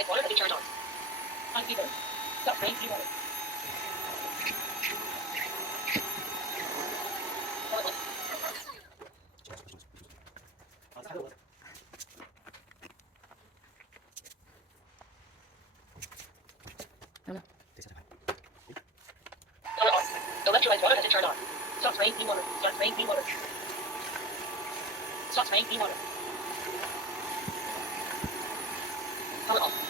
electrolyte water has been turned on. On fever. Stop spraying seawater. Power on. Power on. Electrolyte water has been turned on. Stop spraying seawater. Stop spraying seawater. Stop spraying seawater. Power on.